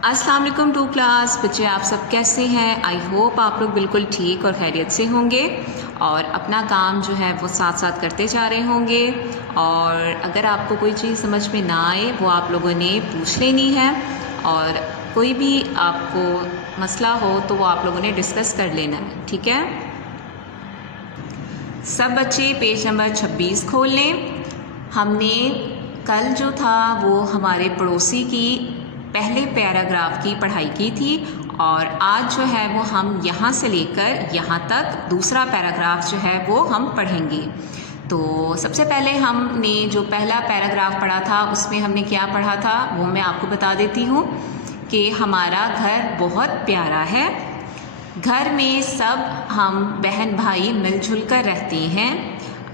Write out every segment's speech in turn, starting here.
अस्सलाम वालेकुम to class बच्चे, आप सब कैसे हैं। आई होप आप लोग बिल्कुल ठीक और खैरियत से होंगे और अपना काम जो है वो साथ साथ करते जा रहे होंगे। और अगर आपको कोई चीज़ समझ में ना आए वो आप लोगों ने पूछ लेनी है, और कोई भी आपको मसला हो तो वो आप लोगों ने डिस्कस कर लेना है, ठीक है। सब बच्चे पेज नंबर 26 खोल लें। हमने कल जो था वो हमारे पड़ोसी की पहले पैराग्राफ की पढ़ाई की थी, और आज जो है वो हम यहाँ से लेकर यहाँ तक दूसरा पैराग्राफ जो है वो हम पढ़ेंगे। तो सबसे पहले हमने जो पहला पैराग्राफ पढ़ा था उसमें हमने क्या पढ़ा था वो मैं आपको बता देती हूँ कि हमारा घर बहुत प्यारा है। घर में सब हम बहन भाई मिलजुल कर रहते हैं।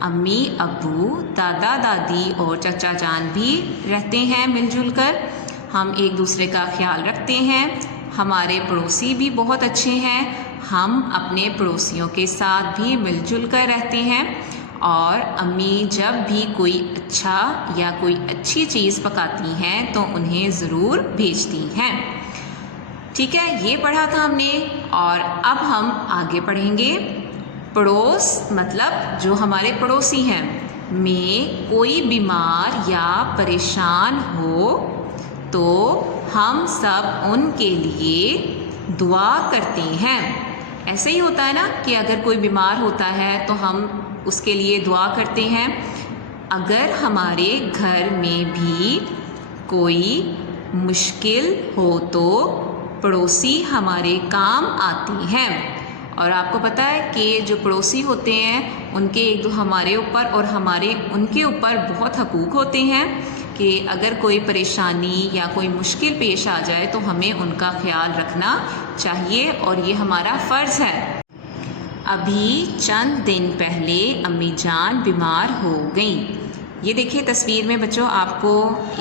अम्मी अब्बू दादा दादी और चचा जान भी रहते हैं मिलजुल कर। हम एक दूसरे का ख्याल रखते हैं। हमारे पड़ोसी भी बहुत अच्छे हैं। हम अपने पड़ोसियों के साथ भी मिलजुल कर रहते हैं, और अम्मी जब भी कोई अच्छा या कोई अच्छी चीज़ पकाती हैं तो उन्हें ज़रूर भेजती हैं। ठीक है, ये पढ़ा था हमने। और अब हम आगे पढ़ेंगे। पड़ोस मतलब जो हमारे पड़ोसी हैं में कोई बीमार या परेशान हो तो हम सब उनके लिए दुआ करते हैं। ऐसे ही होता है ना कि अगर कोई बीमार होता है तो हम उसके लिए दुआ करते हैं। अगर हमारे घर में भी कोई मुश्किल हो तो पड़ोसी हमारे काम आते हैं। और आपको पता है कि जो पड़ोसी होते हैं उनके एक दो हमारे ऊपर और हमारे उनके ऊपर बहुत हकूक़ होते हैं कि अगर कोई परेशानी या कोई मुश्किल पेश आ जाए तो हमें उनका ख्याल रखना चाहिए, और ये हमारा फ़र्ज़ है। अभी चंद दिन पहले अम्मी जान बीमार हो गई। ये देखिए तस्वीर में बच्चों, आपको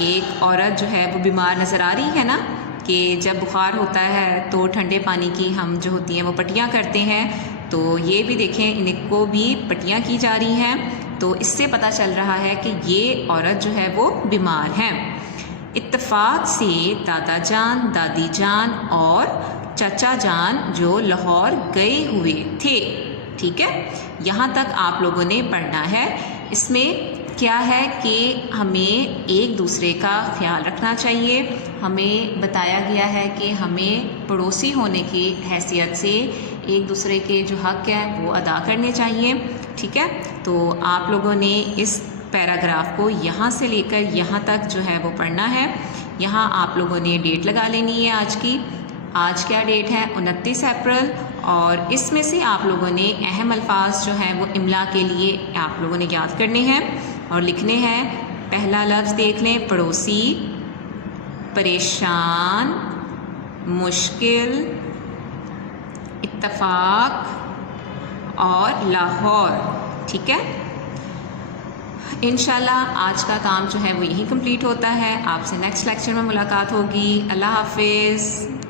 एक औरत जो है वो बीमार नज़र आ रही है ना, कि जब बुखार होता है तो ठंडे पानी की हम जो होती हैं वो पट्टियाँ करते हैं। तो ये भी देखें, इनको भी पट्टियाँ की जा रही हैं। तो इससे पता चल रहा है कि ये औरत जो है वो बीमार है। इत्तेफाक से दादा जान दादी जान और चचा जान जो लाहौर गए हुए थे। ठीक है, यहाँ तक आप लोगों ने पढ़ना है। इसमें क्या है कि हमें एक दूसरे का ख्याल रखना चाहिए। हमें बताया गया है कि हमें पड़ोसी होने की हैसियत से एक दूसरे के जो हक़ हैं वो अदा करने चाहिए। ठीक है, तो आप लोगों ने इस पैराग्राफ को यहाँ से लेकर यहाँ तक जो है वो पढ़ना है। यहाँ आप लोगों ने डेट लगा लेनी है आज की। आज क्या डेट है? 29 अप्रैल। और इसमें से आप लोगों ने अहम अल्फाज जो हैं वो इमला के लिए आप लोगों ने याद करने हैं और लिखने हैं। पहला लफ्ज़ देख लें, पड़ोसी, परेशान, मुश्किल, इत्तफाक और लाहौर। ठीक है, इंशाल्लाह आज का काम जो है वो यहीं कंप्लीट होता है। आपसे नेक्स्ट लेक्चर में मुलाकात होगी। अल्लाह हाफिज़।